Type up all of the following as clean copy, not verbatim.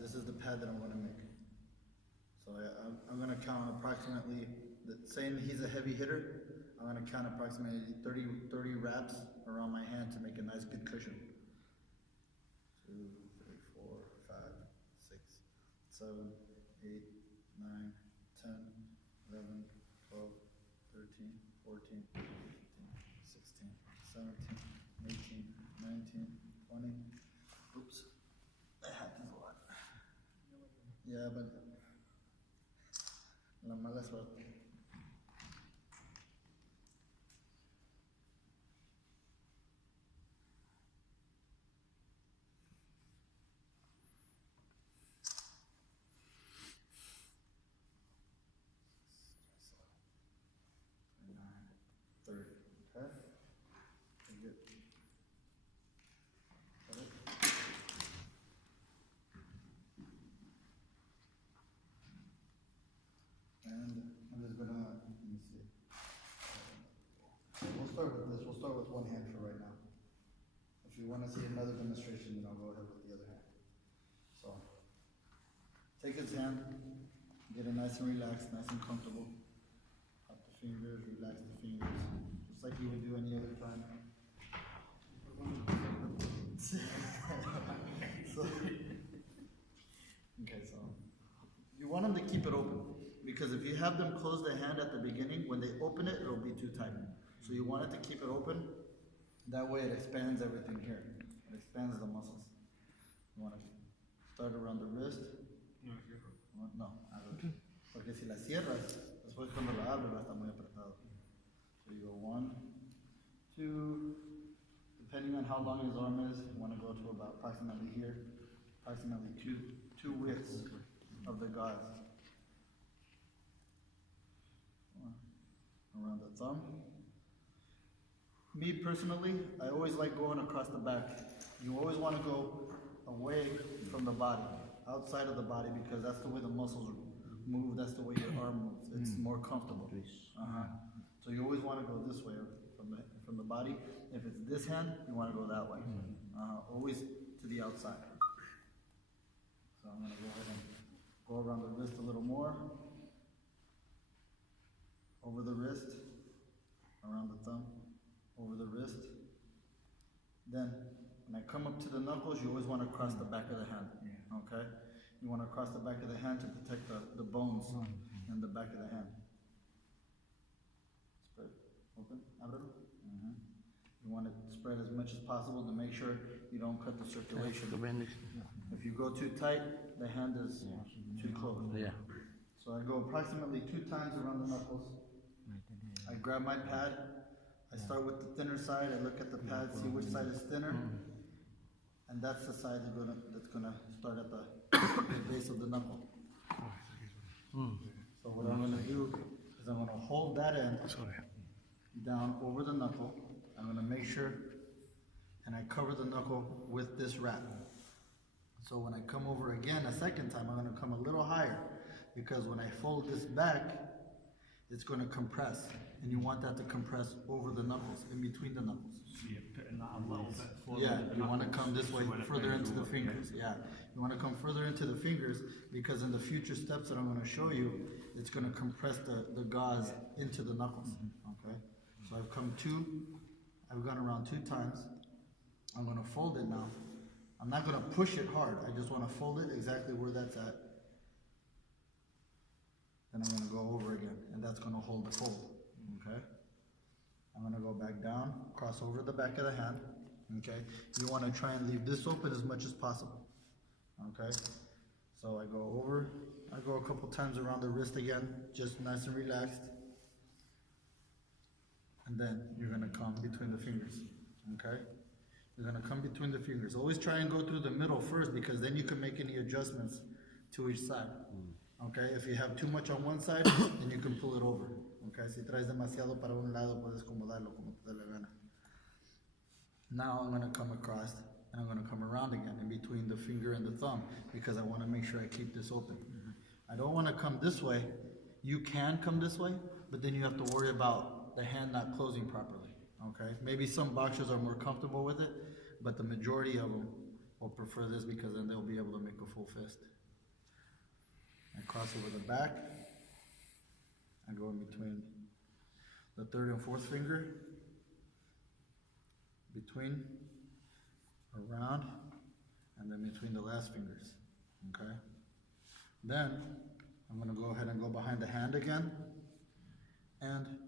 This is the pad that I'm gonna make. So I'm gonna count approximately, saying he's a heavy hitter, I'm gonna count approximately 30 wraps around my hand to make a nice good cushion. 2, 3, 4, 5, 6, 7, 8, 9, 10, 11, 12, 13, 14, 15, 16, 17, 18, 19, 20. Oops, that happens a lot. Yeah, but la mala suerte. We'll start with one hand for right now. If you want to see another demonstration, then I'll go ahead with the other hand. So, take his hand, get it nice and relaxed, nice and comfortable. Pop the fingers, relax the fingers, just like you would do any other time. So, you want them to keep it open, because if you have them close the hand at the beginning, when they open it, it'll be too tight. So you want it to keep it open, that way it expands everything here. It expands the muscles. You want to start around the wrist. No, porque si la cierras, después cuando la abres va a estar muy apretado. So you go 1, 2, depending on how long his arm is, you want to go to about approximately here, approximately two widths of the gauze. Around the thumb. Me personally, I always like going across the back. You always want to go away from the body, outside of the body, because that's the way the muscles move, that's the way your arm moves. It's more comfortable. So you always want to go this way from the body. If it's this hand, you want to go that way. Always to the outside. So I'm going to go ahead and go around the wrist a little more. Over the wrist, around the thumb, over the wrist. Then, when I come up to the knuckles, you always want to cross the back of the hand, okay? You want to cross the back of the hand to protect the bones in the back of the hand. Spread, open, ábrelo. You want to spread as much as possible to make sure you don't cut the circulation. If you go too tight, the hand is too close. So I go approximately 2 times around the knuckles. I grab my pad, I start with the thinner side, I look at the pad, see which side is thinner, and that's the side that's gonna start at the base of the knuckle. So what I'm gonna do is I'm gonna hold that end down over the knuckle. I'm gonna make sure, and I cover the knuckle with this wrap. So when I come over again a second time, I'm gonna come a little higher, because when I fold this back, it's going to compress, and you want that to compress over the knuckles, in between the knuckles. So you're putting that a little bit further. Yeah, you want to come this way, further into the fingers. Yeah, you want to come further into the fingers, because in the future steps that I'm going to show you, it's going to compress the gauze into the knuckles. Okay, so I've gone around 2 times. I'm going to fold it now. I'm not going to push it hard. I just want to fold it exactly where that's at. Then I'm going to go over again, and that's going to hold the fold, okay? I'm going to go back down, cross over the back of the hand, okay? You want to try and leave this open as much as possible, okay? So I go a couple times around the wrist again, just nice and relaxed. And then you're going to come between the fingers, okay? You're going to come between the fingers. Always try and go through the middle first, because then you can make any adjustments to each side. Okay, if you have too much on one side, then you can pull it over. Okay, si traes demasiado para un lado, puedes acomodarlo como te dé la gana. Now I'm going to come across, and I'm going to come around again in between the finger and the thumb, because I want to make sure I keep this open. I don't want to come this way. You can come this way, but then you have to worry about the hand not closing properly. Okay, maybe some boxers are more comfortable with it, but the majority of them, will prefer this because then they'll be able to make a full fist. I cross over the back. I go in between the third and fourth finger, between, around, and then between the last fingers, okay? Then, I'm gonna go ahead and go behind the hand again, and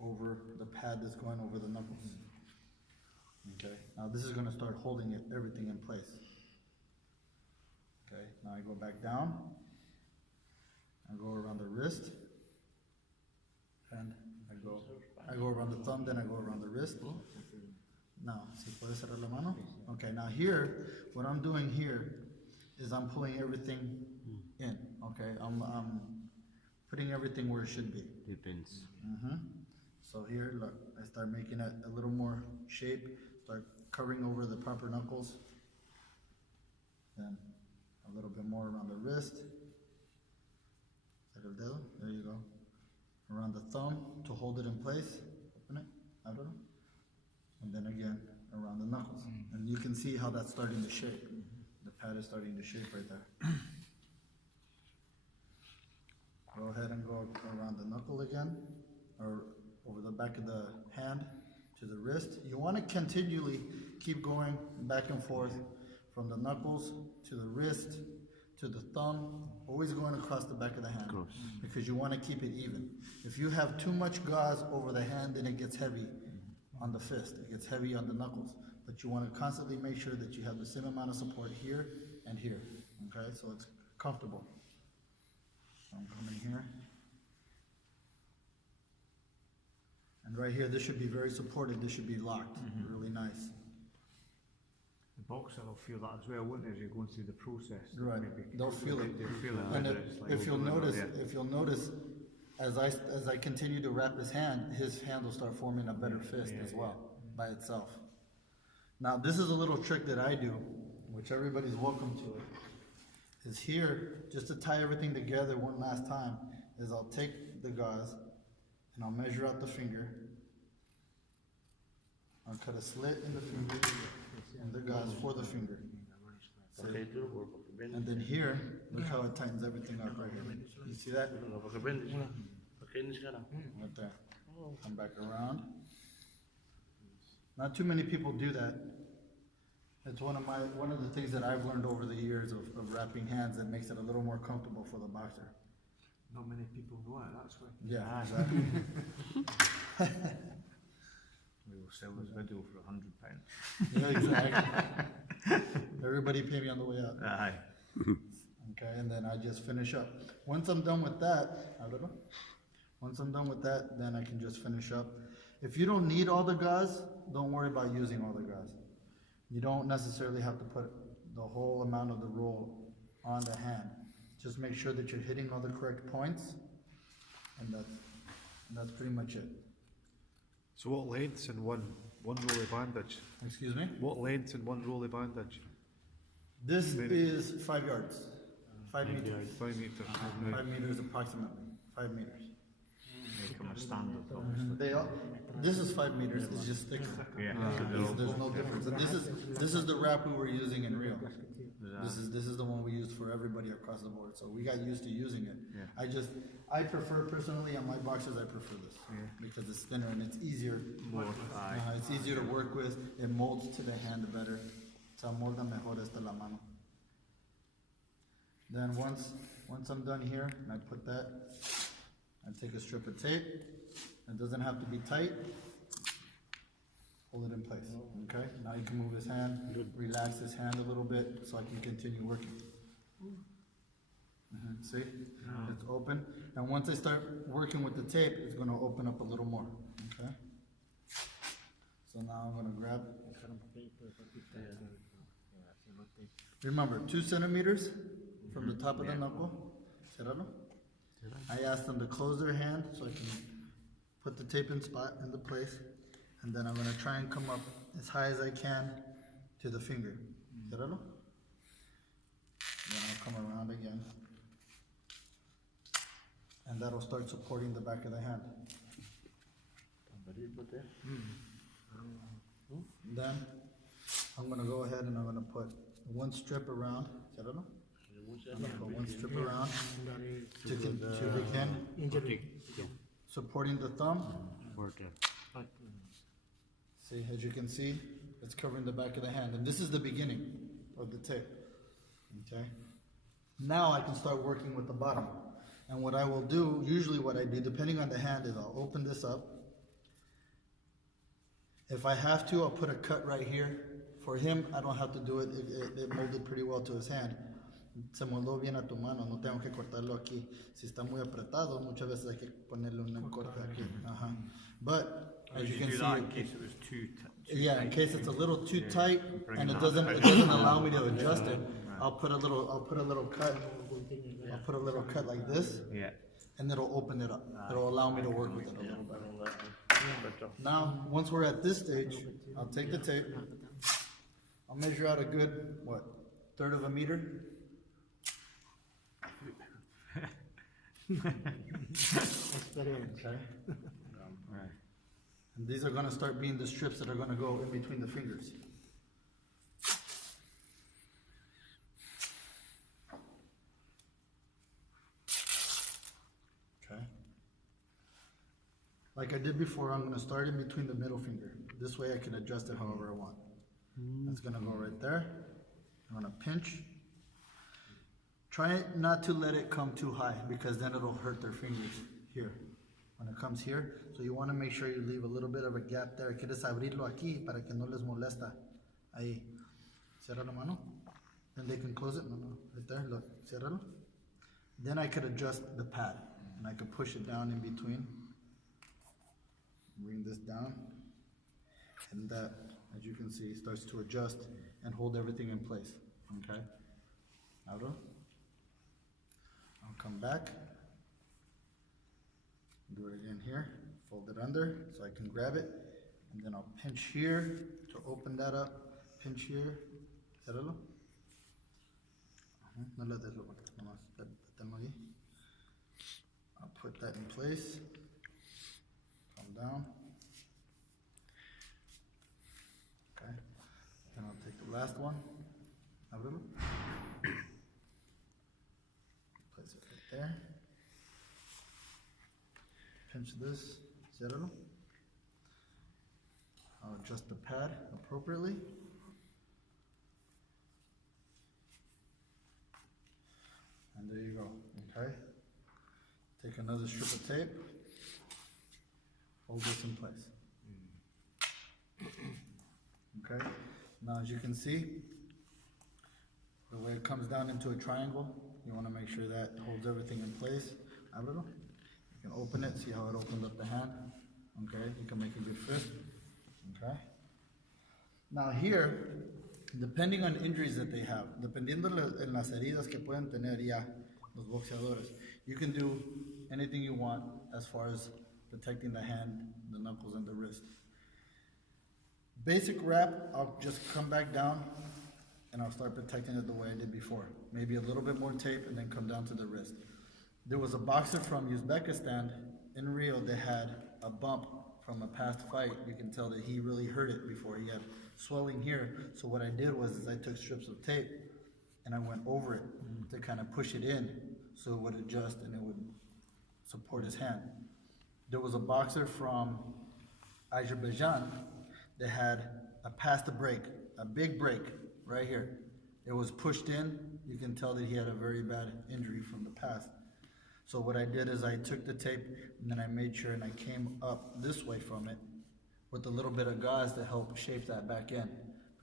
over the pad that's going over the knuckles. Okay, now this is gonna start holding everything in place. Okay, now I go back down, I go around the wrist, and I go around the thumb, then I go around the wrist. Now, ¿si puede cerrar la mano? Okay, now here, what I'm doing here is I'm pulling everything in, okay? I'm putting everything where it should be. Depends. So here, look, I start making it a little more shape, start covering over the proper knuckles. Then a little bit more around the wrist. Saca el dedo, there you go. Around the thumb to hold it in place. Open it, ábrelo. And then again, around the knuckles. And you can see how that's starting to shape. The pad is starting to shape right there. Go ahead and go around the knuckle again, or over the back of the hand to the wrist. You want to continually keep going back and forth from the knuckles to the wrist to the thumb, always going across the back of the hand, because you want to keep it even. If you have too much gauze over the hand, then it gets heavy on the fist, it gets heavy on the knuckles. But you want to constantly make sure that you have the same amount of support here and here, okay? So it's comfortable. So I'm coming here. And right here, this should be very supported, this should be locked, really nice. The boxer will feel that as well, won't they, as you're going through the process? Right, they'll feel it. They'll feel it. And whether it's like if you'll open or not, notice, if you'll notice, as I continue to wrap his hand will start forming a better fist as well, by itself. Now, this is a little trick that I do, which everybody's welcome to it, is here, just to tie everything together one last time, is I'll take the gauze, and I'll measure out the finger. I'll cut a slit in the finger, and the gauze for the finger. See? And then here, look how it tightens everything up right here. You see that? Right there. Come back around. Not too many people do that. It's one of the things that I've learned over the years of wrapping hands that makes it a little more comfortable for the boxer. Not many people know it, that's why. Yeah, exactly. We will sell this video for £100. Yeah, exactly. Everybody pay me on the way out. Aye. Okay, and then I just finish up. Once I'm done with that, then I can just finish up. If you don't need all the gauze, don't worry about using all the gauze. You don't necessarily have to put the whole amount of the roll on the hand. Just make sure that you're hitting all the correct points, and that's pretty much it. So what lengths in one roll of bandage? Excuse me? What lengths in one roll of bandage? This is 5 yards. 5 meters. 5 meters. 5 meters approximately. 5 meters. Make them a standard, obviously. This is 5 meters, it's just thicker. Yeah. There's no difference. And this is the wrap we were using in Rio. This is the one we used for everybody across the board. So we got used to using it. Yeah. I prefer personally on my boxers, I prefer this because it's thinner and it's easier. It's easier to work with. It molds to the hand better. Se amolda mejor esta la mano. Then once I'm done here, and I put that, I take a strip of tape. It doesn't have to be tight. Hold it in place, okay? Now you can move his hand, relax his hand a little bit so I can continue working. See? It's open. And once I start working with the tape, it's gonna open up a little more, okay? So now I'm gonna grab. Remember, 2 centimeters from the top of the knuckle. Cerralo. I asked them to close their hand so I can put the tape in the place, and then I'm going to try and come up as high as I can to the finger. Cerralo. Then I'll come around again, and that'll start supporting the back of the hand. Then I'm gonna go ahead and I'm gonna put one strip around, ciérralo. I'm gonna put one strip around to begin supporting the thumb. See, as you can see, it's covering the back of the hand, and this is the beginning of the tape, okay? Now I can start working with the bottom. And what I will do, usually what I do, depending on the hand, is I'll open this up. If I have to, I'll put a cut right here. For him, I don't have to do it. It molded pretty well to his hand. Se moldó bien a tu mano, no tengo que cortarlo aquí. Si está muy apretado, muchas veces hay que ponerle un corte aquí. But as you can see, in case it was too yeah, in case it's a little too tight and it doesn't allow me to adjust it, I'll put a little cut. I'll put a little cut like this, Yeah. and it'll open it up. It'll allow me to work with it a little better. Now, once we're at this stage, I'll take the tape. I'll measure out a good, what, 1/3 of a meter? Okay. Right. And these are gonna start being the strips that are gonna go in between the fingers. Okay. Like I did before, I'm gonna start in between the middle finger. This way I can adjust it however I want. It's gonna go right there. I'm gonna pinch. Try not to let it come too high because then it'll hurt their fingers here. When it comes here, so you wanna make sure you leave a little bit of a gap there. Quieres abrirlo aquí para que no les molesta. Ahí. Cierra la mano. Then they can close it. No, right there, look. Ciérralo. Then I could adjust the pad and I could push it down in between. Bring this down. And that, as you can see, starts to adjust and hold everything in place. Okay? Abro. I'll come back. Do it again here. Fold it under so I can grab it. And then I'll pinch here to open that up. Pinch here. Cérralo. No le des lo, nomás tenlo ahí. I'll put that in place. Come down. Okay. Then I'll take the last one. Ábrelo. Place it right there. Pinch this. Ciérralo. I'll adjust the pad appropriately. And there you go, okay? Take another strip of tape. Hold this in place. Okay? Now as you can see, the way it comes down into a triangle, you want to make sure that holds everything in place. Ábrelo. You can open it, see how it opens up the hand. Okay, you can make a good fist. Okay? Now here, depending on injuries that they have, dependiendo en las heridas que pueden tener ya los boxeadores, you can do anything you want as far as protecting the hand, the knuckles, and the wrist. Basic wrap, I'll just come back down and I'll start protecting it the way I did before. Maybe a little bit more tape and then come down to the wrist. There was a boxer from Uzbekistan in Rio that had a bump from a past fight. You can tell that he really hurt it before. He had swelling here. So what I did was I took strips of tape and I went over it to kind of push it in so it would adjust and it would support his hand. There was a boxer from Azerbaijan that had a past break, a big break right here. It was pushed in. You can tell that he had a very bad injury from the past. So what I did is I took the tape and then I made sure and I came up this way from it with a little bit of gauze to help shape that back in,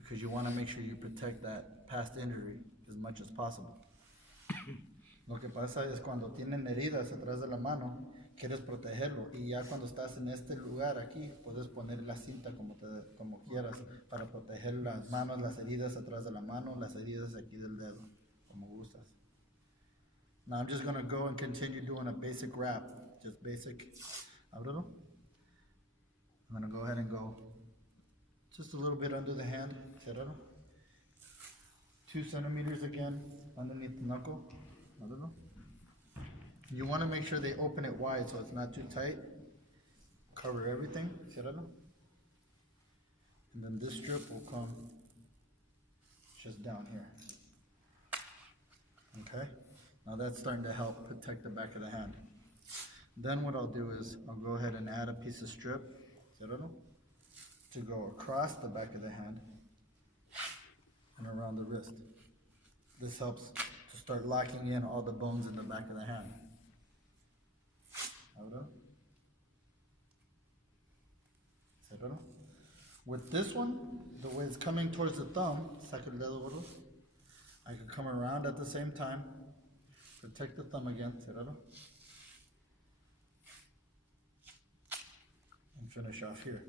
because you want to make sure you protect that past injury as much as possible. Lo que pasa es cuando tienen heridas atrás de la mano, quieres protegerlo y ya cuando estás en este lugar aquí, puedes poner la cinta como quieras para proteger las manos, las heridas atrás de la mano, las heridas aquí del dedo, como gustas. Now I'm just going to go and continue doing a basic wrap, just basic. Ábrelo. I'm going to go ahead and go just a little bit under the hand. Cerralo. 2 centimeters again underneath the knuckle. Ábrelo. You want to make sure they open it wide so it's not too tight. Cover everything. Cerralo. And then this strip will come just down here. Okay, now that's starting to help protect the back of the hand. Then what I'll do is I'll go ahead and add a piece of strip to go across the back of the hand and around the wrist. This helps to start locking in all the bones in the back of the hand. With this one, the way it's coming towards the thumb, I can come around at the same time, protect the thumb again, and finish off here.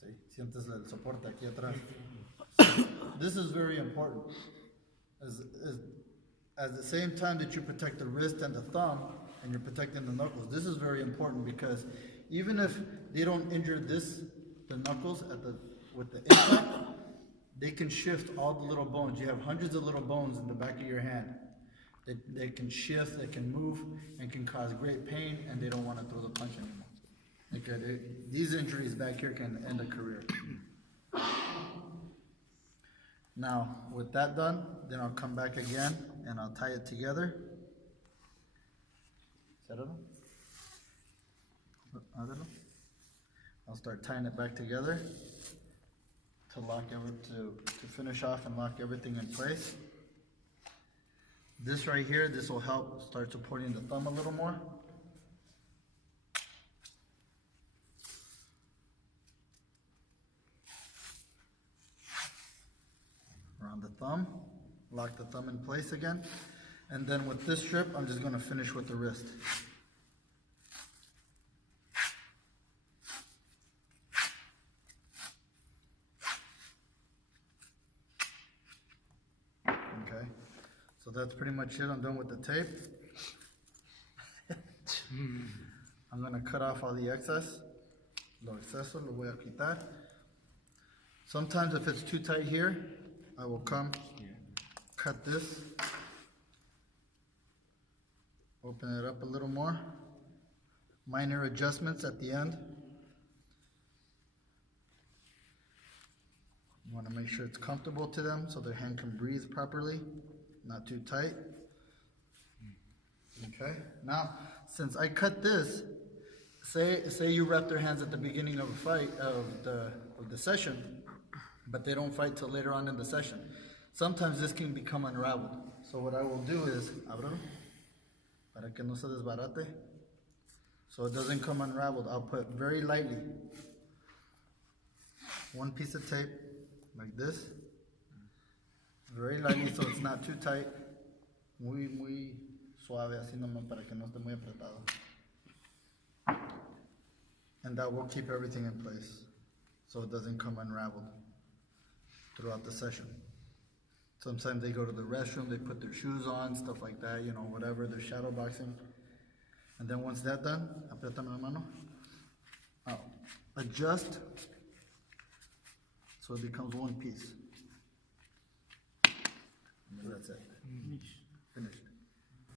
See, sientes el soporte aquí atrás. This is very important. At the same time that you protect the wrist and the thumb, and you're protecting the knuckles, this is very important because even if they don't injure the knuckles with the impact, they can shift all the little bones. You have hundreds of little bones in the back of your hand. They can shift, they can move, and can cause great pain, and they don't want to throw the punch anymore. Okay, these injuries back here can end a career. Now, with that done, then I'll come back again and I'll tie it together. I'll start tying it back together to finish off and lock everything in place. This right here, this will help start supporting the thumb a little more. Around the thumb, lock the thumb in place again. And then with this strip, I'm just going to finish with the wrist. Okay, so that's pretty much it. I'm done with the tape. I'm going to cut off all the excess. Lo exceso lo voy a quitar. Sometimes if it's too tight here, I will come, cut this, open it up a little more. Minor adjustments at the end. You want to make sure it's comfortable to them so their hand can breathe properly, not too tight. Okay, now since I cut this, say you wrap their hands at the beginning of a fight, of the session, but they don't fight till later on in the session. Sometimes this can become unraveled. So what I will do is, ábrelo, para que no se desbarate. So it doesn't come unraveled. I'll put very lightly one piece of tape, like this. Very lightly so it's not too tight. Muy suave, así nomás para que no esté muy apretado. And that will keep everything in place so it doesn't come unraveled throughout the session. Sometimes they go to the restroom, they put their shoes on, stuff like that, you know, whatever, they're shadow boxing. And then once that's done, apriétame la mano. I'll adjust so it becomes one piece. And that's it. Finished.